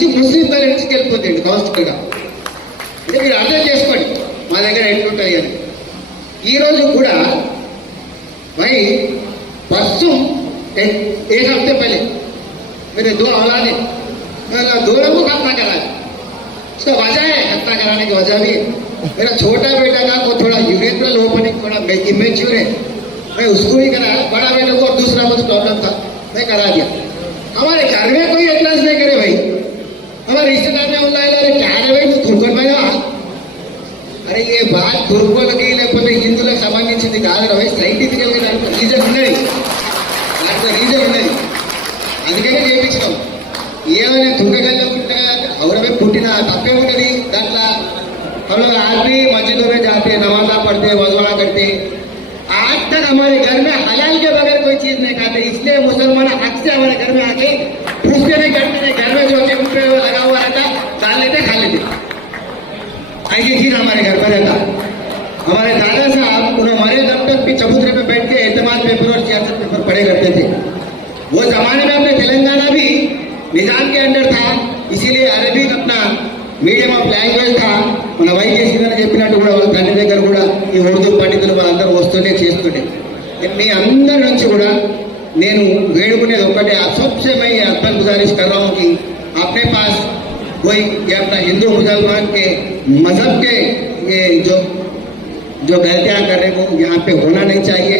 నుంచి ముస్లిం పేరెంట్స్కి వెళ్ళిపోతుంది కాన్స్టిట్యూట్గా. అంటే మీరు అర్థం చేసుకోండి మా దగ్గర ఎట్లుంటుంది అని. ఈరోజు కూడా भाई परसों एक हफ्ते पहले मेरे दो औलाद है, दोनों को खतना करा है. उसका वजह है, खतना कराने की वजह भी है. मेरा छोटा बेटा का को थोड़ा यूरेथ्रल ओपनिंग थोड़ा इमेच्योर है, मैं उसको ही कराया. बड़ा बेटे को दूसरा कुछ प्रॉब्लम था, मैं करा दिया. हमारे घर में कोई एतराज नहीं करे भाई. हमारे रिश्तेदार में बोला अरे क्या है भाई तू थुरकोल में ना. अरे ये बात దుర్గోలకి లేకపోతే హిందువులకు సంబంధించింది కాదు రవి. సైంటిఫికల్ గా దానికి రీజన్ ఉన్నది, రీజన్ ఉన్నది. అందుకనే చేయించినాం. ఏమైనా దుర్గగల్లో ఉంటే ఎవరమే పుట్టిన తప్పే ఉన్నది దాంట్లో. हम लोग आज भी मस्जिदों में जाते हैं, नमाजा पढ़ते हैं, वजूला करते हैं. आज तक हमारे घर में हलाल के बगैर कोई चीज नहीं खाते. इसलिए मुसलमान हक से हमारे घर में आके पूछते नहीं करते नहीं. घर में जो पे लगा हुआ रहता डाल लेते खा लेते. ऐसी चीज हमारे घर पर रहता. हमारे दादा साहब उन्होंने हमारे जब तक भी चबूतरे में बैठ के एतमाद पेपर और सियासत पेपर पढ़े करते थे. वो जमाने में अपने तेलंगाना भी निजाम के अंडर था, इसीलिए अरबिक अपना మీడియం ఆఫ్ లాంగ్వేజ్ था. మన వైకేసీ గారు చెప్పినట్టు కూడా వాళ్ళ తండ్రి దగ్గర కూడా ఈ ఉర్దూ పండితులు వాళ్ళందరూ వస్తుండే చేస్తుండే. మీ అందరి నుంచి కూడా నేను వేడుకునేది ఒకటే, सबसे मैं आपसे गुजारिश कर रहा हूँ कि अपने पास कोई ये अपना हिंदू मुसलमान के मजहब के ये जो गलतियां कर रहे वो यहाँ पे होना नहीं चाहिए.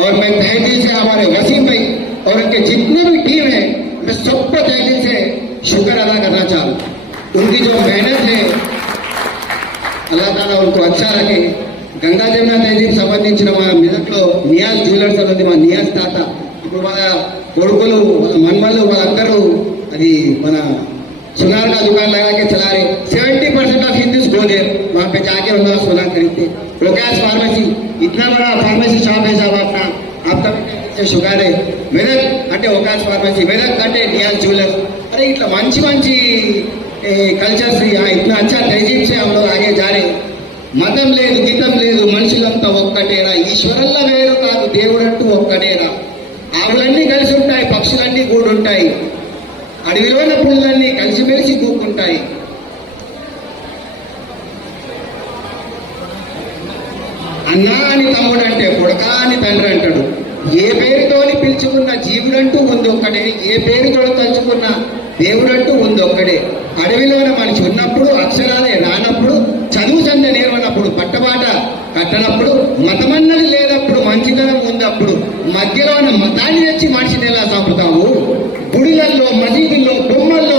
और मैं तहे दिल से हमारे वसीम भाई और उनके जितने भी टीम है मैं सबको तहे दिल से शुक्र अदा करना चाहूँ. उनकी जो मेहनत है अल्लाह ताला उनको अच्छा रखे. గంగా జమున తహజీబ్ సంబంధించిన మా మెదక్లో నియాజ్ జ్యువెలర్స్ అనేది మా నియాజ్ తాత, ఇప్పుడు వాళ్ళ కొడుకులు వాళ్ళ మన్మళ్ళు వాళ్ళందరూ అది మన सुनार का दुकान लगा के चला रहे. 70% ऑफ हिंदूज बोले वहाँ पे जाके उन्होंने सोना खरीदते. ओकास फार्मेसी इतना बड़ा फार्मेसी शॉप है साहब अपना. आप तब शुगर है मेदक అంటే ओकास फार्मेसी, मेदक అంటే नियाज ज्वेलर्स. अरे इतना మంచి మంచి కల్చర్స్ इतना अच्छा तहजीब से हम लोग आगे जा रहे. మతం లేదు గీతం లేదు, మనుషులంతా ఒక్కటేరా. ఈశ్వరల్లా వేరు కాదు, దేవుడంటూ ఒక్కటేరా. ఆవులన్నీ కలిసి ఉంటాయి, పక్షులన్నీ కూడా ఉంటాయి, అడవిలోని పుల్లన్నీ కలిసిమెలిసి కూకుంటాయి. అన్నా అని తమ్ముడు అంటే, కొడకా అని తండ్రి అంటాడు. ఏ పేరుతోని పిలుచుకున్న జీవుడంటూ ఉంది ఒక్కడే, ఏ పేరుతో తలుచుకున్న దేవుడంటూ ఉంది ఒక్కడే. అడవిలోన మనిషి ఉన్నప్పుడు, అక్షరాలే రానప్పుడు, చదువు సంధ్య నేర్వనప్పుడు, పట్టబాట కట్టనప్పుడు, మత